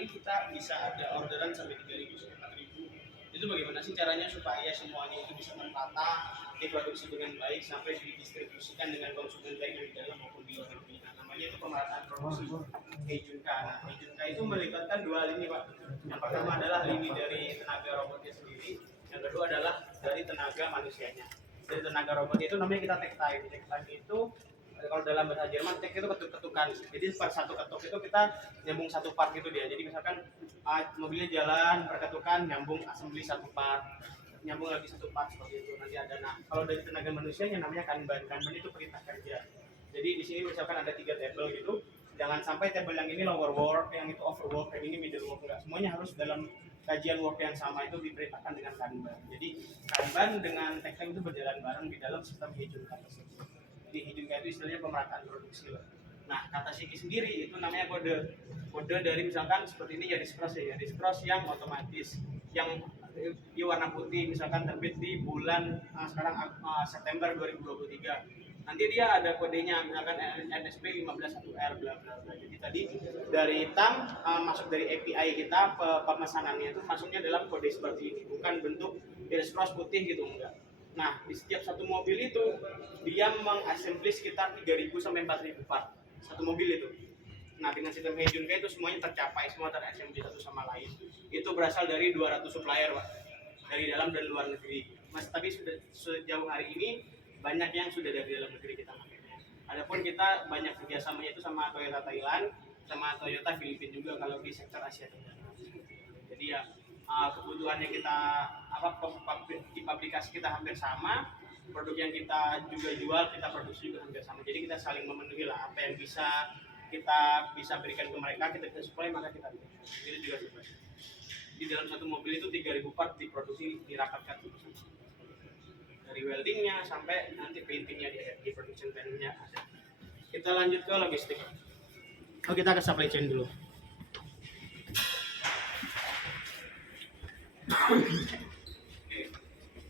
hari kita bisa ada orderan sampai 3.000 sampai 4.000. Itu bagaimana sih caranya supaya semuanya itu bisa tertata, diproduksi dengan baik sampai didistribusikan dengan konsumen baik yang di dalam maupun di luar negeri. Nah, namanya itu pemerataan produksi Heijunka. Nah, Heijunka itu melibatkan dua lini, Pak. Yang pertama adalah lini dari tenaga robotnya sendiri, yang kedua adalah dari tenaga manusianya. Dari tenaga robot itu namanya kita take time. Take time itu kalau dalam bahasa Jerman take itu ketuk-ketukan. Jadi per satu ketuk itu kita nyambung satu part gitu dia. Jadi misalkan mobilnya jalan perketukan nyambung assembly satu part, nyambung lagi satu part seperti itu. Nanti ada. Nah, kalau dari tenaga manusianya namanya kanban. Kanban itu perintah kerja. Jadi di sini misalkan ada 3 table gitu. Jangan sampai table yang ini lower work, yang itu overwork, yang ini middle work, enggak. Semuanya harus dalam kajian work yang sama itu diperintahkan dengan kanban. Jadi kanban dengan take time itu berjalan bareng di dalam sistem Heijunka tersebut. Jadi Heijunka itu istilahnya pemerataan produksi lah. Nah, kata Shiki sendiri itu namanya kode. Kode dari misalkan seperti ini Yaris Cross ya, Yaris Cross yang otomatis, yang di warna putih misalkan terbit di bulan sekarang September 2023. Nanti dia ada kodenya misalkan NSP 151R bla bla bla. Jadi tadi dari TAM masuk dari API kita pemesanannya itu masuknya dalam kode seperti ini, bukan bentuk Yaris Cross putih gitu enggak. Nah, di setiap satu mobil itu dia mengassembly sekitar 3.000 sampai 4.000 part satu mobil itu. Nah, dengan sistem Heijunka itu semuanya tercapai, semua terassembly satu sama lain. Itu berasal dari 200 supplier, Pak. Dari dalam dan luar negeri. Mas, tapi sudah sejauh hari ini banyak yang sudah dari dalam negeri kita pakai. Adapun kita banyak kerjasamanya itu sama Toyota Thailand, sama Toyota Filipina juga kalau di sektor Asia Tenggara. Jadi ya kebutuhannya kita di publikasi kita hampir sama, produk yang kita juga jual kita produksi juga hampir sama. Jadi kita saling memenuhi lah apa yang kita bisa berikan ke mereka, kita bisa supply maka kita berikan. Itu juga seperti di dalam satu mobil itu 3.000 part diproduksi dirapatkan dari weldingnya sampai nanti paintingnya di production line-nya ada. Kita lanjut ke logistik. Kita ke supply chain dulu.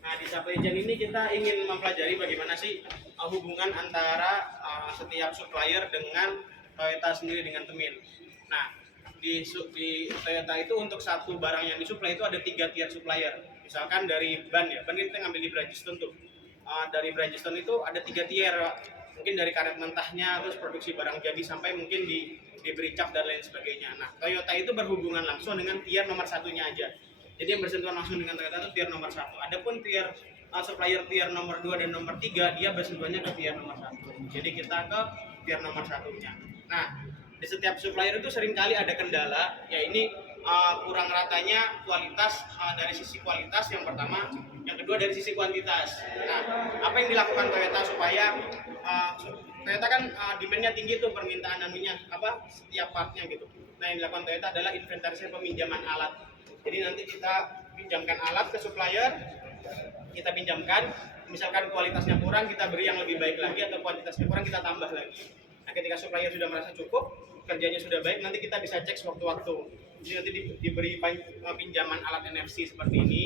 Nah, di supply chain ini kita ingin mempelajari bagaimana sih hubungan antara setiap supplier dengan Toyota sendiri dengan Temin. Nah, di Toyota itu untuk satu barang yang disuplai itu ada 3 tier supplier. Misalkan dari ban ya, ban kita ngambil di Bridgestone tuh. Dari Bridgestone itu ada 3 tier, mungkin dari karet mentahnya, terus produksi barang jadi sampai mungkin diberi cap dan lain sebagainya. Nah, Toyota itu berhubungan langsung dengan tier nomor satunya aja. Jadi yang bersentuhan langsung dengan Toyota itu tier nomor 1. Adapun tier supplier tier nomor 2 dan nomor 3 dia bersentuhannya ke tier nomor 1. Jadi kita ke tier nomor satunya. Nah, di setiap supplier itu seringkali ada kendala, ya ini kurang ratanya kualitas dari sisi kualitas yang pertama, yang kedua dari sisi kuantitas. Nah, apa yang dilakukan Toyota supaya Toyota kan demand-nya tinggi tuh, permintaan anunya setiap partnya gitu. Nah, yang dilakukan Toyota adalah inventarisasi peminjaman alat. Jadi nanti kita pinjamkan alat ke supplier, kita pinjamkan, misalkan kualitasnya kurang kita beri yang lebih baik lagi, atau kuantitasnya kurang kita tambah lagi. Nah, ketika supplier sudah merasa cukup, kerjanya sudah baik, nanti kita bisa cek sewaktu-waktu. Jadi nanti diberi pinjaman alat NFC seperti ini,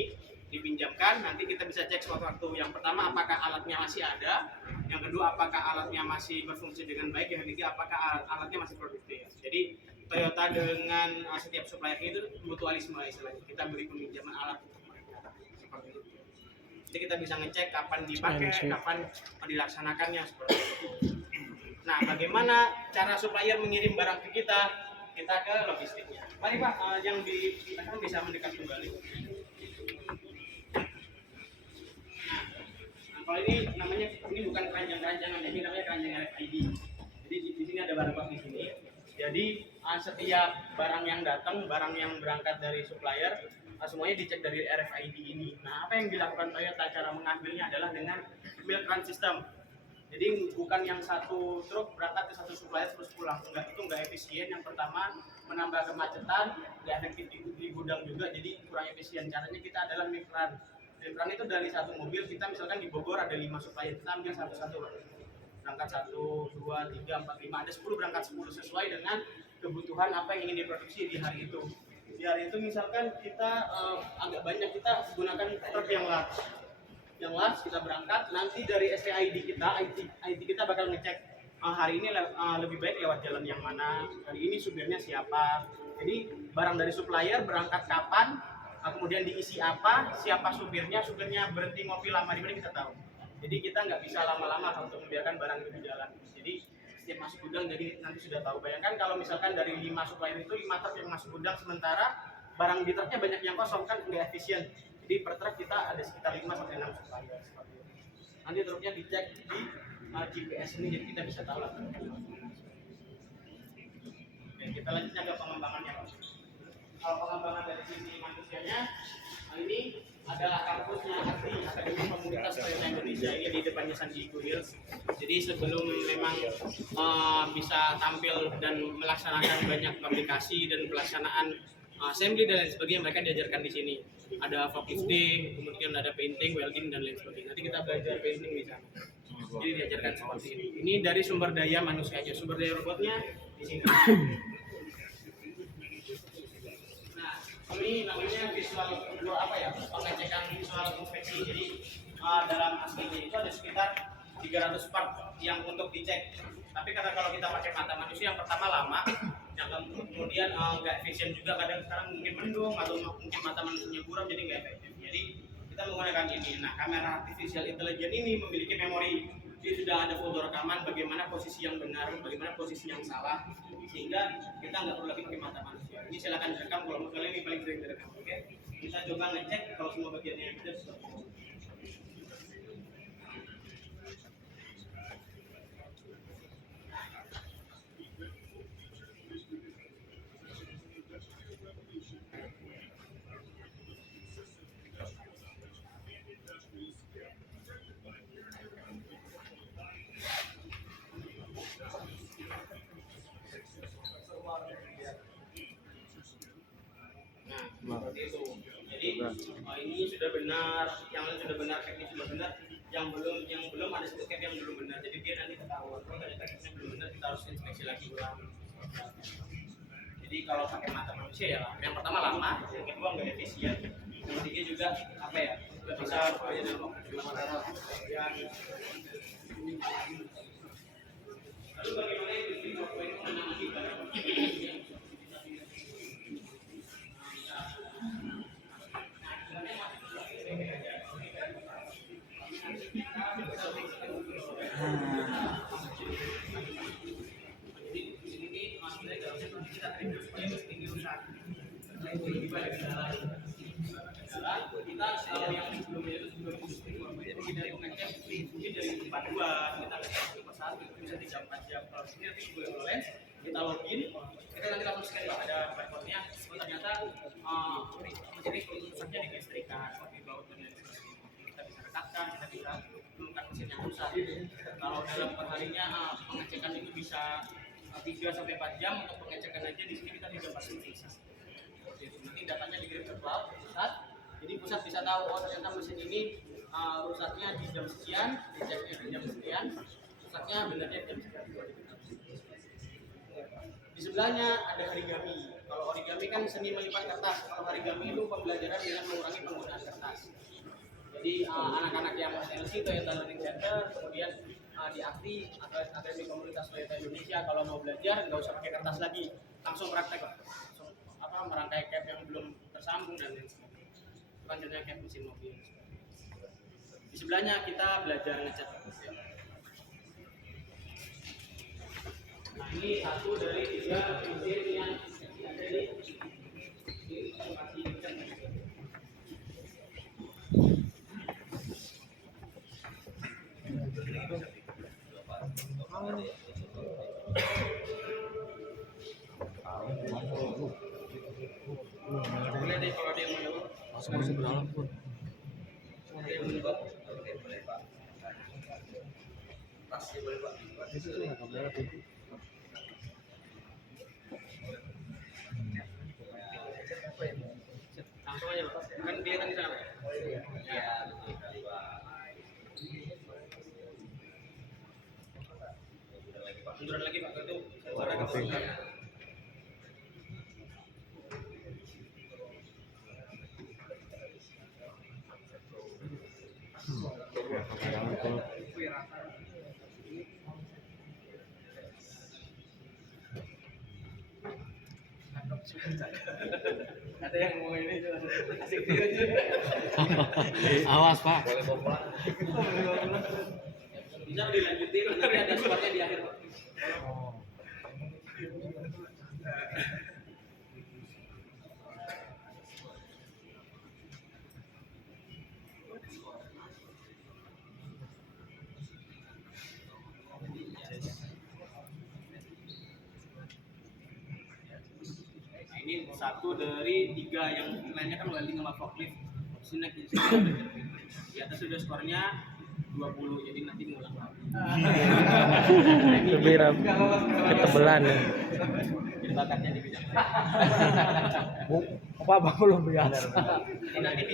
dipinjamkan, nanti kita bisa cek sewaktu-waktu. Yang pertama, apakah alatnya masih ada, yang kedua, apakah alatnya masih berfungsi dengan baik, yang ketiga, apakah alatnya masih produktif. Jadi Toyota dengan setiap supplier itu mutualisme istilahnya, kita beri peminjaman alat untuk mereka seperti itu. Jadi kita bisa ngecek kapan dipakai, kapan dilaksanakannya seperti itu. Nah, bagaimana cara supplier mengirim barang ke kita? Kita ke logistiknya. Mari Pak, yang kita kan bisa mendekat kembali. Nah, kalau ini bukan keranjang-keranjangan, ini namanya keranjang RFID. Jadi di sini ada barcode di sini. Jadi setiap barang yang datang, barang yang berangkat dari supplier, semuanya dicek dari RFID ini. Nah, apa yang dilakukan Toyota cara mengambilnya adalah dengan milk run system. Jadi bukan yang satu truk berangkat ke satu supplier terus pulang, itu enggak efisien. Yang pertama menambah kemacetan, nggak efektif di gudang juga, jadi kurang efisien. Caranya kita adalah milk run. Milk run itu dari satu mobil, kita misalkan di Bogor ada 5 supplier, kita ambil satu-satu, berangkat 1, 2, 3, 4, 5, ada 10, berangkat 10 sesuai dengan kebutuhan apa yang ingin diproduksi di hari itu. Di hari itu misalkan kita agak banyak, kita gunakan truk yang large. Yang large kita berangkat, nanti dari STID kita, IT kita bakal ngecek hari ini lebih baik lewat jalan yang mana, hari ini supirnya siapa, Jadi barang dari supplier berangkat kapan, kemudian diisi apa, siapa supirnya berhenti ngopi lama di mana kita tahu. Jadi kita nggak bisa lama-lama untuk membiarkan barang itu jalan. Jadi setiap masuk gudang jadi nanti sudah tahu. Bayangkan kalau misalkan dari 5 supplier itu 5 truk yang masuk gudang, sementara barang di truknya banyak yang kosong, kan nggak efisien. Jadi per truk kita ada sekitar 5 sampai 6 supplier. Nanti truknya dicek di GPS ini, jadi kita bisa tahu lah. Oke, kita lanjutnya ke pengembangannya. Kalau pengembangan dari sisi manusianya, ini adalah kampusnya Akademi Komunitas Toyota Indonesia, ini di depannya San Diego Hills. Jadi sebelum memang bisa tampil dan melaksanakan banyak aplikasi dan pelaksanaan assembly dan lain sebagainya, mereka diajarkan di sini. Ada forklifting, kemudian ada painting, welding dan lain sebagainya. Nanti kita belajar painting di sana. Jadi diajarkan seperti ini. Ini dari sumber daya manusianya, sumber daya robotnya di sini. Ini namanya visual pengecekan visual inspeksi. Jadi dalam aslinya itu ada sekitar 300 part yang untuk dicek. Tapi karena kalau kita pakai mata manusia, yang pertama lama, yang kemudian nggak efisien juga, kadang sekarang mungkin mendung atau mungkin mata manusianya kurang, jadi nggak efektif. Jadi kita menggunakan ini. Nah, kamera artificial intelligence ini memiliki memori. Dia sudah ada foto rekaman bagaimana posisi yang benar, bagaimana posisi yang salah, sehingga kita nggak perlu lagi pakai mata manusia. Ini silakan direkam, kalau misalnya ini paling sering direkam. Oke, kita coba ngecek kalau semua bagiannya yang benar. Seperti itu. Jadi ini sudah benar, yang lain sudah benar, teknik sudah benar, yang belum ada satu cap yang belum benar. Jadi dia nanti ketahuan kalau ternyata tekniknya belum benar, kita harus inspeksi lagi ulang. Jadi kalau pakai mata manusia ya, yang pertama lama, yang kedua nggak efisien, yang ketiga juga apa ya, nggak bisa lalu bagaimana industri 4.0 menangani barang? Kita kalau yang sebelumnya itu sebelum kita mengecek mungkin dari 42 kita ke pesawat itu bisa 3-4 jam. Kalau sini nanti boleh kita login, kita nanti langsung scan ada barcode-nya. Oh ternyata jadi rusaknya di listrikan, seperti baut dan lain sebagainya. Kita bisa retakkan, kita bisa menemukan mesin yang rusak. Kalau dalam perharinya pengecekan itu bisa 3-4 jam untuk pengecekan aja. Di sini kita 3-4 jam. Nanti datanya dikirim ke cloud pusat, jadi pusat bisa tahu oh ternyata mesin ini rusaknya di jam sekian, diceknya di jam sekian, rusaknya benarnya di jam sekian. Di sebelahnya ada origami. Kalau origami kan seni melipat kertas, kalau origami itu pembelajaran dengan mengurangi penggunaan kertas. Jadi anak-anak yang LC Toyota Learning Center, kemudian di AKTI atau Akademi Komunitas Toyota Indonesia, kalau mau belajar nggak usah pakai kertas lagi, langsung praktek lah. Merangkai cap yang belum tersambung dan lain sebagainya. Selanjutnya cap mesin mobil. Di sebelahnya kita belajar ngecat. Nah ini satu dari 3 mesin yang ada di lokasi ngecat. Boleh deh kalau ada yang mau masuk ke dalam pun. ada yang mau Boleh Pak. Pasti boleh Pak. Itu tuh nggak kamera itu. langsung aja Pak. Kan dia kan di sana. Iya betul sekali Pak. Munduran lagi Pak, itu cara keturunan. Kita yang ngomong ini asik dia. Awas Pak. Boleh bawa pulang. Bisa dilanjutin nanti ada skornya di akhir. Nah, ini satu dari 3 yang lainnya kan welding sama forklift. Sini di atas sudah skornya 20, jadi nanti ngulang lagi. Lebih ketebelan ya. Jadi bakatnya di bidang lain. Apa belum biasa. Jadi nanti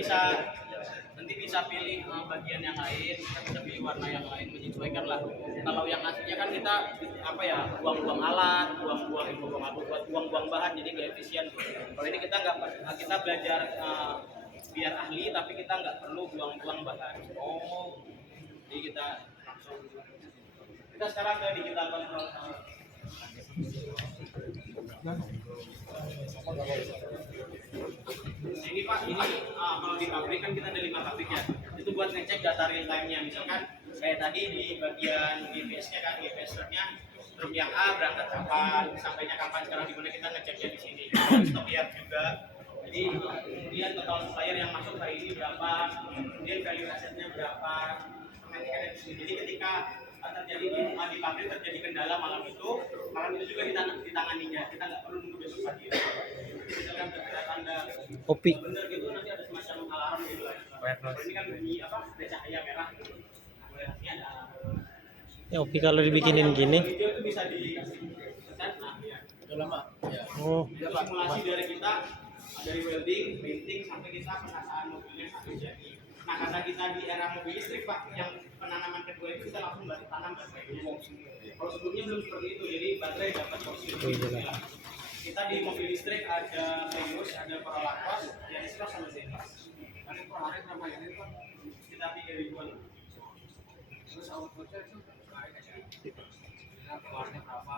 bisa pilih bagian yang lain, kita bisa pilih warna yang lain, menyesuaikan lah. Kalau yang aslinya kan kita apa ya, buang-buang alat, buang-buang bahan, jadi nggak efisien. Kalau ini kita nggak, kita belajar biar ahli, tapi kita nggak perlu buang-buang bahan. Jadi kita langsung. Kita sekarang ke digital control. Ini Pak, ini kalau di pabrik kan kita ada 5 pabrik ya. Itu buat ngecek data real time-nya. Misalkan kayak tadi di bagian GPS-nya kan, GPS-nya truk yang A berangkat kapan, sampainya kapan, sekarang di mana kita ngeceknya di sini. Stop yard juga. Jadi kemudian total supplier yang masuk hari ini berapa, kemudian value asetnya berapa. Jadi ketika terjadi di pabrik terjadi kendala malam itu juga ditanganinya. Kita nggak perlu nunggu besok pagi. Misalkan terkena tanda Kopi. bener gitu nanti ada semacam alarm gitu lah. Kalau ini kan bunyi apa? Ada cahaya merah gitu. Ini ada alarm. Ya Opi kalau dibikinin gini. Hijau itu bisa di set. Nah, ya. Udah lama. Ya. Oh, Itu simulasi dari kita dari welding, painting sampai kita penasaan mobilnya sampai jadi. Nah, karena kita di era mobil listrik Pak, yang penanaman kedua itu kita langsung tanam baterainya. Kalau sebelumnya belum seperti itu, jadi baterai dapat porsi lebih. Kita di mobil listrik ada Prius, ada Corolla Cross, Yaris Cross sama Zenith. Nanti per hari berapa ini Pak? Kita 3.000-an. Terus outputnya itu keluarnya berapa?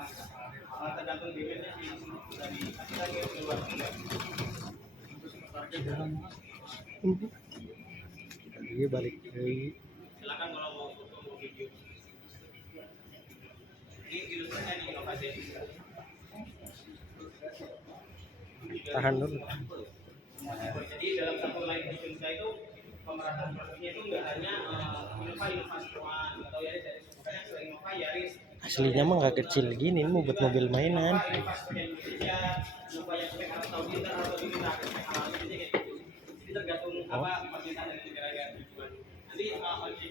Tergantung BBM-nya sih. Dari kita keluar juga. dia balik lagi. Silakan kalau mau foto mau video. Ini filternya di inovasi. Tahan dulu. Jadi dalam satu line di Indonesia itu pemerataan produknya itu nggak hanya inovasi doang atau Yaris dari makanya selain Innova Yaris. Aslinya mah nggak kecil gini, ini mau buat mobil mainan. Jadi tergantung apa permintaan dari negara yang tujuan. Nanti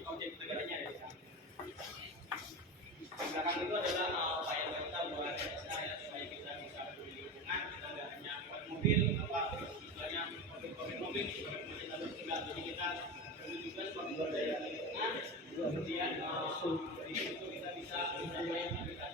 objek negaranya ada di sana. Di belakang itu adalah upaya kita buat supaya kita bisa peduli lingkungan, kita nggak hanya buat mobil, apa misalnya mobil kita tinggal, jadi kita perlu juga sebagai daya lingkungan, kemudian dari situ kita bisa supaya kita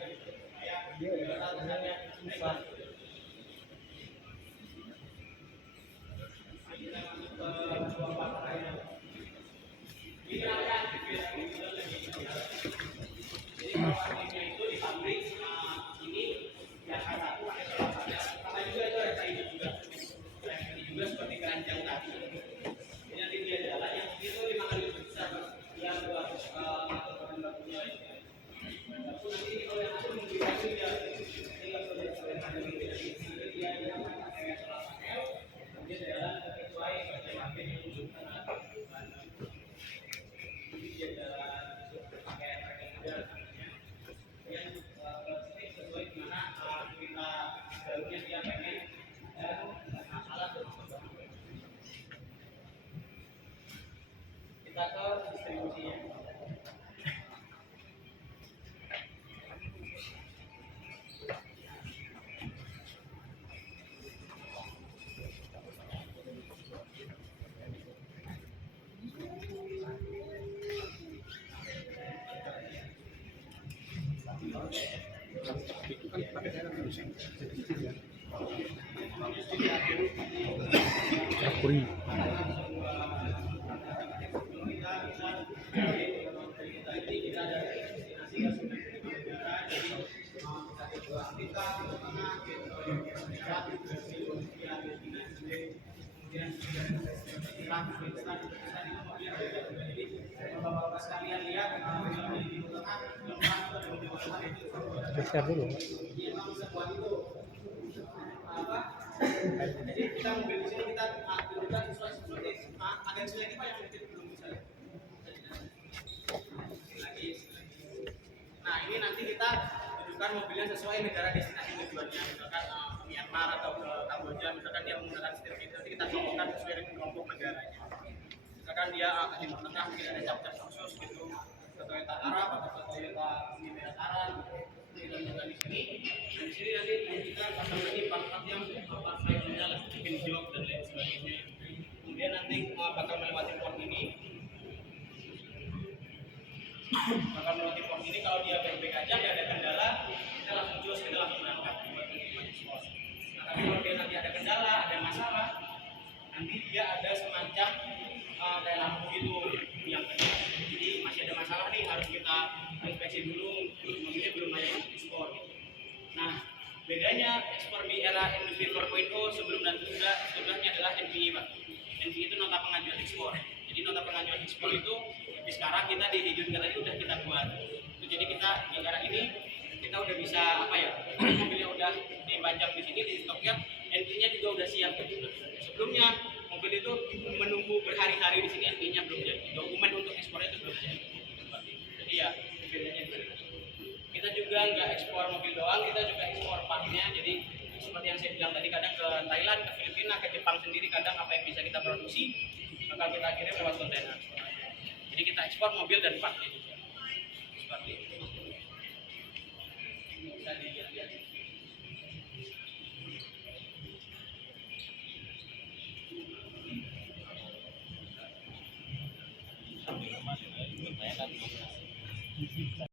Akuri. Bapak-bapak sekalian lihat di tengah Geser dulu. memang sebuah itu apa? Jadi kita mobil di sini kita tunjukkan sesuai seperti agensi lagi Pak yang belum bisa. Lagi. Nah ini nanti kita tunjukkan mobilnya sesuai negara destinasi tujuannya, misalkan Myanmar atau ke Kamboja, misalkan dia menggunakan setir itu, nanti kita contohkan sesuai dengan kelompok negaranya. Misalkan dia ke Timur Tengah mungkin ada cap-cap khusus gitu, ke Toyota Arab atau ke Toyota Emirat Arab. Kita juga di sini. Dan di sini nanti kita pasang lagi part-part yang part-partnya bikin jok dan lain sebagainya. Kemudian nanti bakal melewati port ini. Bakal melewati port ini, kalau dia baik-baik aja, nggak ada kendala, kita langsung close, kita langsung berangkat buat ekspor. Nah, tapi kalau dia nanti ada kendala, ada masalah, nanti dia ada semacam kayak lampu gitu yang kedua. Jadi masih ada masalah nih, harus kita inspeksi dulu, mobilnya belum layak ekspor. Nah, bedanya ekspor di era industri 4.0 sebelum dan sebelumnya adalah NPI, Pak. NPI itu nota pengajuan ekspor. Jadi nota pengajuan ekspor itu di sekarang kita di Hijunkan tadi udah kita buat. Itu jadi kita di negara ini kita udah bisa apa ya? Mobilnya udah dipajang di sini di stoknya, NPI-nya juga udah siap. Sebelumnya mobil itu menunggu berhari-hari di sini, NPI-nya belum jadi. Dokumen untuk ekspornya itu belum jadi. Jadi ya bedanya di sini. Kita juga nggak ekspor mobil doang, kita juga ekspor partnya. Jadi seperti yang saya bilang tadi, kadang ke Thailand, ke Filipina, ke Jepang sendiri, kadang apa yang bisa kita produksi bakal kita kirim lewat kontainer. Jadi kita ekspor mobil dan partnya juga. Seperti itu. Bisa dilihat-lihat.